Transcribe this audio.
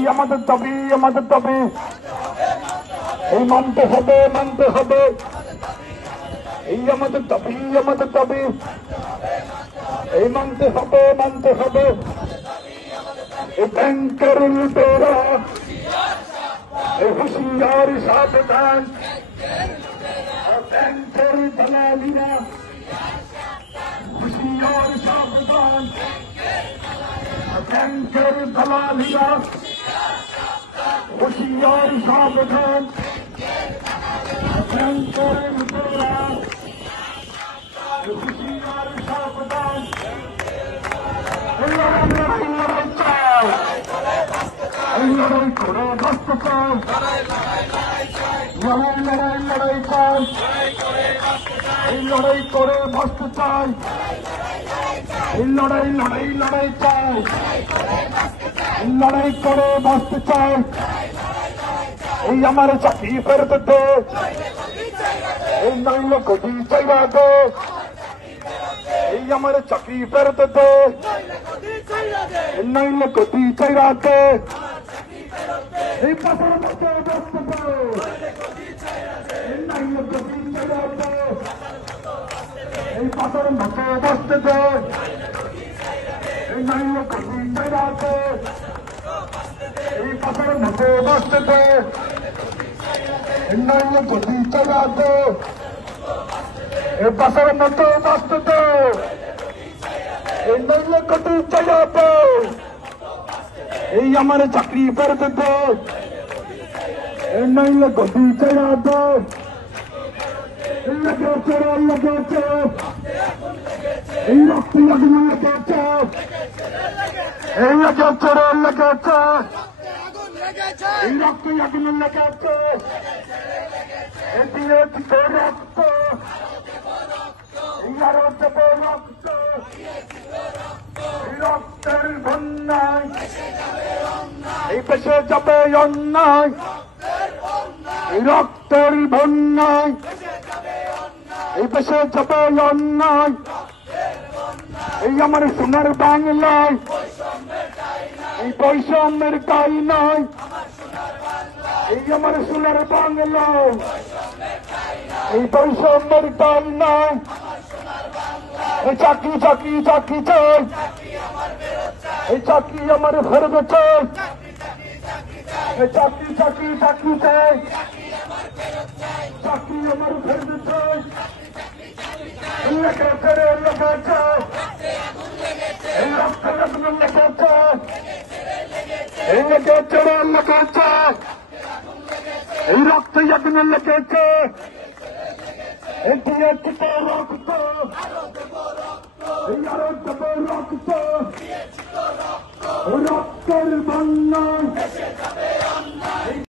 এই আমাদের দাবি, আমাদের দাবি, এই মানতে হবে, মানতে হবে, এই আমাদের দাবি, আমাদের দাবি, এই মানতে হবে, মানতে হবে। এই ব্যাংকের লুটেরা, এই হুঁশিয়ার সাবধান, ব্যাংকের দালালিরা, হুঁশিয়ার সাবধান, ব্যাংকের দালালিরা, হুঁশিয়ার সাবধান, ব্যাংকের লুটেরা, হুঁশিয়ার সাবধান। লড়াই চাই, লড়াই করে বাঁচতে চাই, লড়াই লড়াই লড়াই চাই, এই লড়াই করে বাঁচতে চাই, এই লড়াই লড়াই লড়াই চাই, লড়াই করে বাঁচতে চাই। এই আমার চাকরি ফেরত দে, এই 9 লক্ষ কোটি চাইবা দে, এই আমার চাকরি ফেরত দে, 9 লক্ষ কোটি চাইবা দে। এই পাথর মতো বসতে দে, এই 9 লক্ষ কোটি চাইবা দে, এই পাথর মতো বসতে দে, এই 9 লক্ষ কোটি চাইবা দে, এই পাথর মতো বসতে দে, এই 9 লক্ষ কোটি চাইবা দে, এই পাথর মতো বসতে দে, এই 9 লক্ষ কোটি চাইবা দে। এই আমার চাকরি ফেরত দে, এই 9 লক্ষ কোটি চাইবা দে। লেগেছে, লেগেছে, এই রক্ত আগুন লেগেছে, এই লেগেছে, লেগেছে, এই রক্ত আগুন লেগেছে, এই দিয়েছে রক্ত, এই আরো দেবে রক্ত, এই রক্তের বন্যায়, এই পেশে যাবে অন্যায়, এই রক্তের বন্যায়, এই পেশে যাবে অন্যায়। এই আমার সোনার বাংলায় এই বৈষম্যের ঠাঁই নয়, এই আমার সোনার বাংলায় এই বৈষম্যের ঠাঁই নয়। এই চাকরি চাকরি চাকরি চাই, এই চাকরি আমার ফেরত চাই, এই চাকরি চাকরি চাকরি চাই, চাকরি আমার ফেরত চাই। লেগেছে, লেগেছে, এই রক্ত আগুন লেগেছে, এই লেগেছে, লেগেছে, এই রক্ত আগুন লেগেছে, এই দিয়েছে রক্ত, এই আরো দেবে রক্ত, রক্তের বন্যায়